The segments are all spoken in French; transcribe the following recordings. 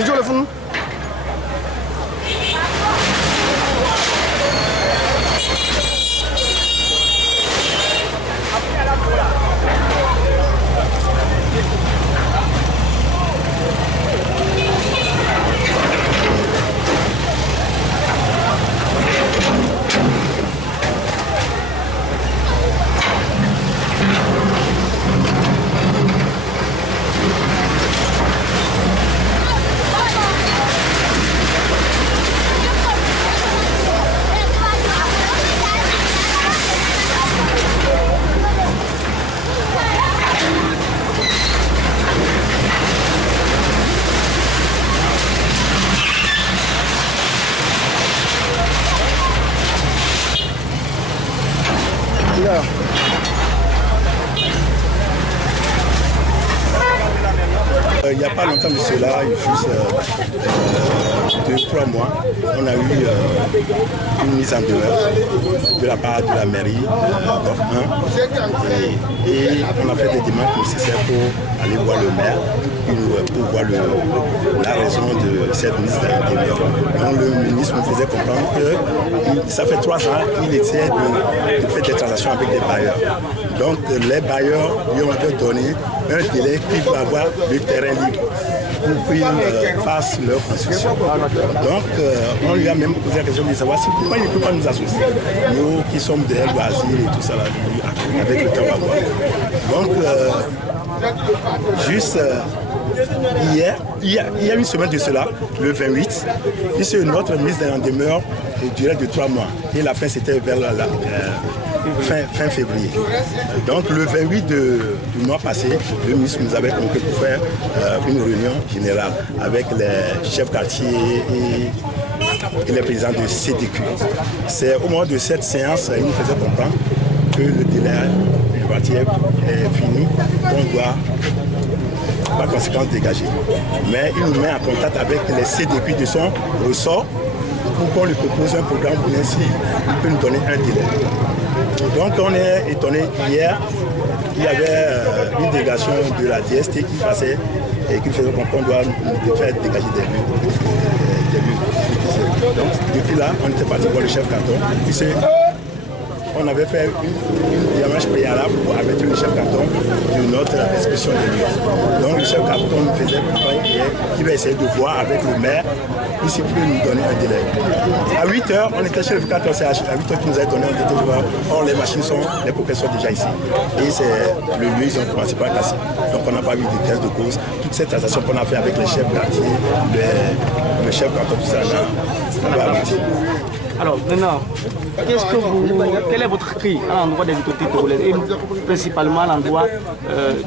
Ijo le fun. Il n'y a pas longtemps de cela, juste 2-3 mois, on a eu une mise en demeure de la part de la mairie d'Off 1 et on a fait des démarches nécessaires pour aller voir le maire pour voir la raison de cette mise en demeure. Donc le ministre nous faisait comprendre que ça fait 3 ans qu'il essaie de faire des transactions avec des bailleurs. Donc les bailleurs lui ont donné un délai qu'il va avoir le terrain libre pour qu'ils fassent leur construction. Donc on lui a même posé la question de savoir pourquoi il ne peut pas nous associer. Nous qui sommes des loisirs et tout ça, là, avec le temps à voir. Donc juste hier, il y a une semaine de cela, le 28, puisque notre mise en demeure durait de 3 mois. Et la fin c'était vers la fin février. Donc le 28 du mois passé, le ministre nous avait convoqué pour faire une réunion générale avec les chefs quartiers et les présidents de CDQ. C'est au moment de cette séance, il nous faisait comprendre que le délai du quartier est fini, on doit par conséquent dégager. Mais il nous met en contact avec les CDQ de son ressort pour qu'on lui propose un programme pour ainsi il peut nous donner un délai. Donc on est étonné hier, il y avait une délégation de la DST qui passait et qui faisait comprendre qu'on doit faire dégager des lieux. Donc depuis là, on était parti voir le chef canton. On avait fait une démarche préalable pour avertir le chef canton de notre expression des lieux. Donc le chef canton nous faisait comprendre hier qu'il va essayer de voir avec le maire pour s'il peut nous donner un délai. À 8h, on était chez le canton CH. À 8h, qui nous a donné un délai de voir. Or, les machines les poquets sont déjà ici. Et c'est le lieu, ils ont commencé par casser. Donc on n'a pas eu de test de cause. Toute cette transaction qu'on a fait avec les chefs quartiers, le chef canton, tout ça, on va aboutir. Alors maintenant, quel est votre cri à l'endroit des autorités congolaises et principalement à l'endroit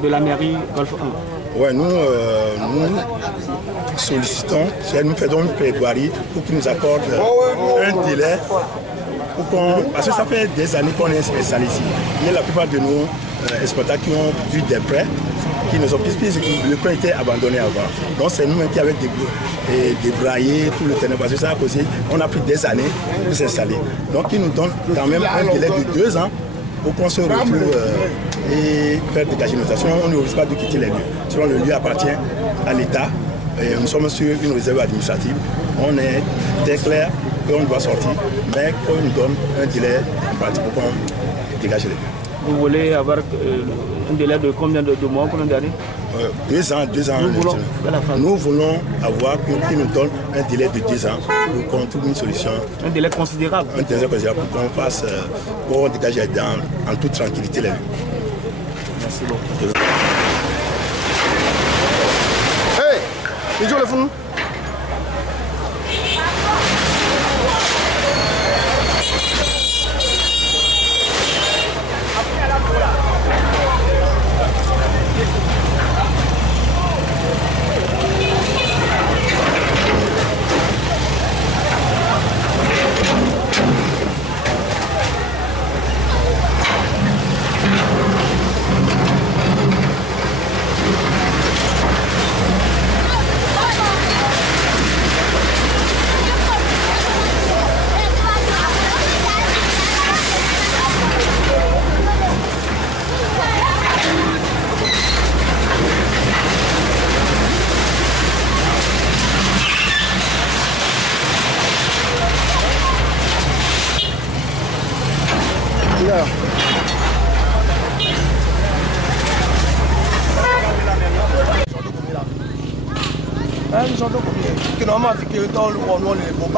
de la mairie Golfe 1? Ouais, nous sollicitons, nous faisons une plaidoirie pour qu'ils nous accordent un délai parce que ça fait des années qu'on est installé ici. Mais la plupart de nos exploitants qui ont eu des prêts, qui ne sont plus, le prêt était abandonné avant. Donc c'est nous qui avons débraillé tout le terrain parce que ça a causé, on a pris des années pour s'installer. Donc ils nous donnent quand même un délai de 2 ans pour qu'on se retrouve et faire dégager nos actions. On ne risque pas de quitter les lieux. Sinon le lieu appartient à l'État. Nous sommes sur une réserve administrative. On est très clair qu'on doit sortir, mais qu'on nous donne un délai en pratique pour qu'on dégage les lieux. Vous voulez avoir un délai de combien de mois pour l'année? 2 ans. Nous voulons avoir qu'ils nous donnent un délai de 2 ans pour qu'on trouve une solution. Un délai considérable. Un délai considérable pour qu'on fasse, pour dégager en toute tranquillité les lieux. Merci beaucoup. Hey, il joue le fou. Ils sont donc que normalement, dans le monde, les bombes,